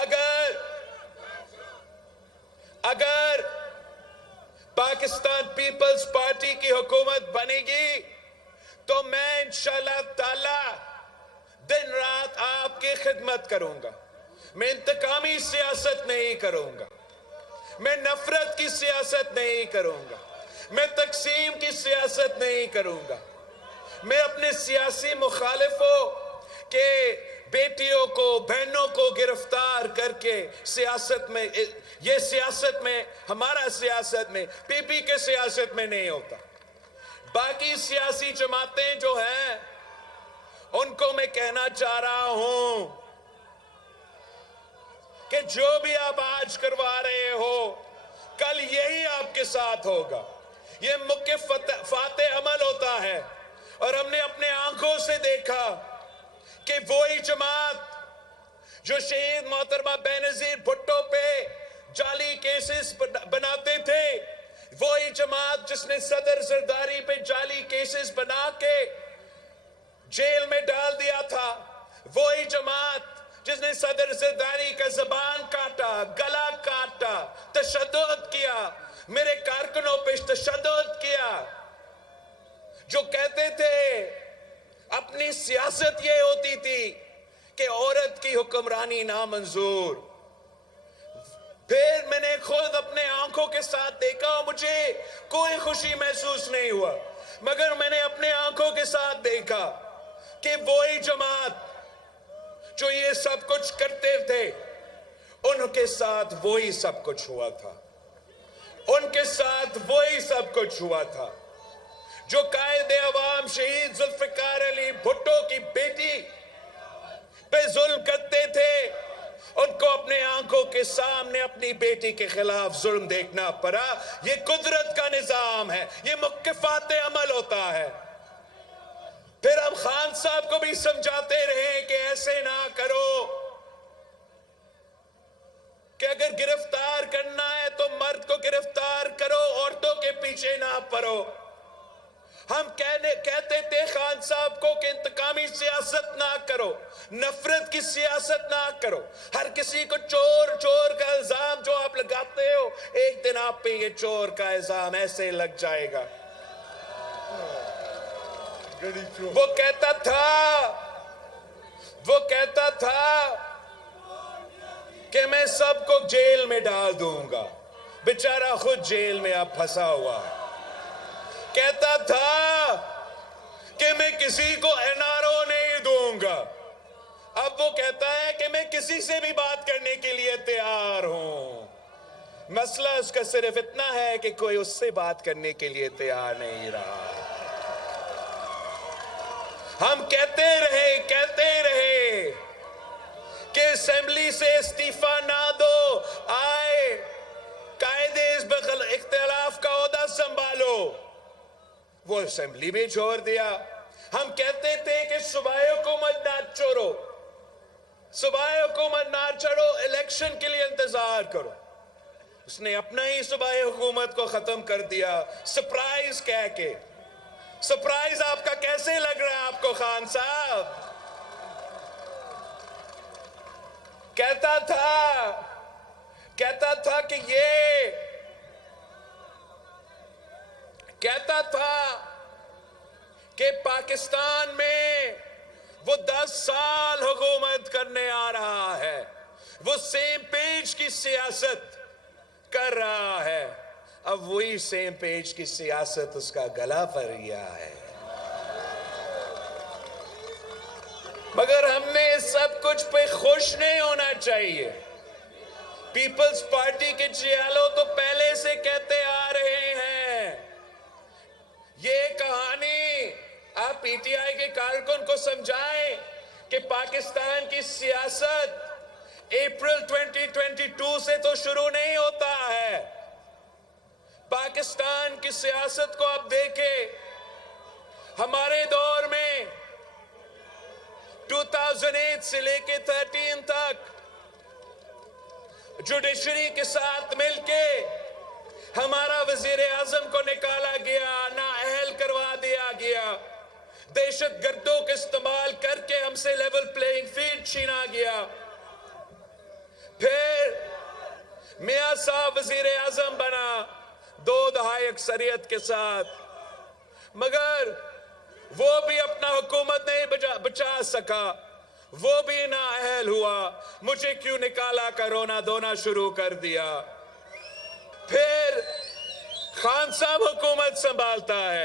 अगर अगर Pakistan peoples party की हुकूमत बनेगी तो मैं इंशाअल्लाह ताला दिन रात आपकी खिदमत करूंगा। मैं इंतकामी सियासत नहीं करूंगा, मैं नफरत की सियासत नहीं करूंगा, मैं तकसीम की सियासत नहीं करूंगा। मैं अपने सियासी मुखालिफों के बेटियों को, बहनों को गिरफ्तार करके सियासत में, ये सियासत में, हमारा सियासत में, पीपी के सियासत में नहीं होता। बाकी सियासी जमातें जो हैं उनको मैं कहना चाह रहा हूं कि जो भी आप आज करवा रहे हो कल यही आपके साथ होगा। ये मुक्के फाते अमल होता है और हमने अपने आंखों से देखा कि वही जमात जो शहीद मोहतरमा बेनजीर भुट्टो पे जाली केसेस बनाते थे, वही जमात जिसने सदर जरदारी पे जाली केसेस बना के जेल में डाल दिया था, वही जमात जिसने सदर जरदारी का जबान काटा, गला काटा, तशद्दुद किया, मेरे कारकुनों पे तशद्दुद किया, जो कहते थे अपनी सियासत ये होती थी कि औरत की हुक्मरानी नामंजूर। फिर मैंने खुद अपने आंखों के साथ देखा, मुझे कोई खुशी महसूस नहीं हुआ, मगर मैंने अपने आंखों के साथ देखा कि वही जमात जो ये सब कुछ करते थे उनके साथ वही सब कुछ हुआ था, उनके साथ वही सब कुछ हुआ था। जो कायदे अवाम शहीद जुल्फिकार अली भुट्टो की बेटी पे जुल्म करते थे, उनको अपने आंखों के सामने अपनी बेटी के खिलाफ जुल्म देखना पड़ा। ये कुदरत का निजाम है, ये मुक्किफाते अमल होता है। फिर हम खान साहब को भी समझाते रहे कि ऐसे ना करो, कि अगर गिरफ्तार करना है तो मर्द को गिरफ्तार करो, औरतों के पीछे ना पड़ो। हम कहते थे खान साहब को कि इंतकामी सियासत ना करो, नफरत की सियासत ना करो, हर किसी को चोर चोर का इल्जाम जो आप लगाते हो, एक दिन आप पे ये चोर का इल्जाम ऐसे लग जाएगा। वो कहता था कि मैं सबको जेल में डाल दूंगा, बेचारा खुद जेल में अब फंसा हुआ है। कहता था कि मैं किसी को एनआरओ नहीं दूंगा, अब वो कहता है कि मैं किसी से भी बात करने के लिए तैयार हूं। मसला उसका सिर्फ इतना है कि कोई उससे बात करने के लिए तैयार नहीं रहा। हम कहते रहे कि असेंबली से इस्तीफा ना दो, आए कायदे इख्तिलाफ का ओहदा संभालो, वो असेंबली भी छोड़ दिया। हम कहते थे कि सूबाई हुकूमत ना छोड़ो, सूबाई हुकूमत ना छोड़ो, इलेक्शन के लिए इंतजार करो। उसने अपना ही सूबाई हुकूमत को खत्म कर दिया, सरप्राइज कह के। सरप्राइज आपका कैसे लग रहा है आपको खान साहब? कहता था कि कहता था कि पाकिस्तान में वो 10 साल हुकूमत करने आ रहा है, वो सेम पेज की सियासत कर रहा है। अब वही सेम पेज की सियासत उसका गला पर गया है। मगर हमने इस सब कुछ पे खुश नहीं होना चाहिए। पीपल्स पार्टी के जियालो तो पहले से कहते आ रहे हैं, ये कहानी आप पीटीआई के कारकुन को समझाएं कि पाकिस्तान की सियासत अप्रैल 2022 से तो शुरू नहीं होता है। पाकिस्तान की सियासत को आप देखें, हमारे दौर में 2008 से लेके 13 तक जुडिशरी के साथ मिलके हमारा वजीर आजम को निकाला गया, नाअहल करवा दिया गया, दहशतगर्दों का इस्तेमाल करके हमसे लेवल प्लेइंग फील्ड छीना गया। मियां साहब वजीर आजम बना 2 दहाई अक्सरियत के साथ, मगर वो भी अपना हुकूमत नहीं बचा सका, वो भी नाअहल हुआ। मुझे क्यों निकाला का रोना धोना शुरू कर दिया। फिर खान साहब हुकूमत संभालता है।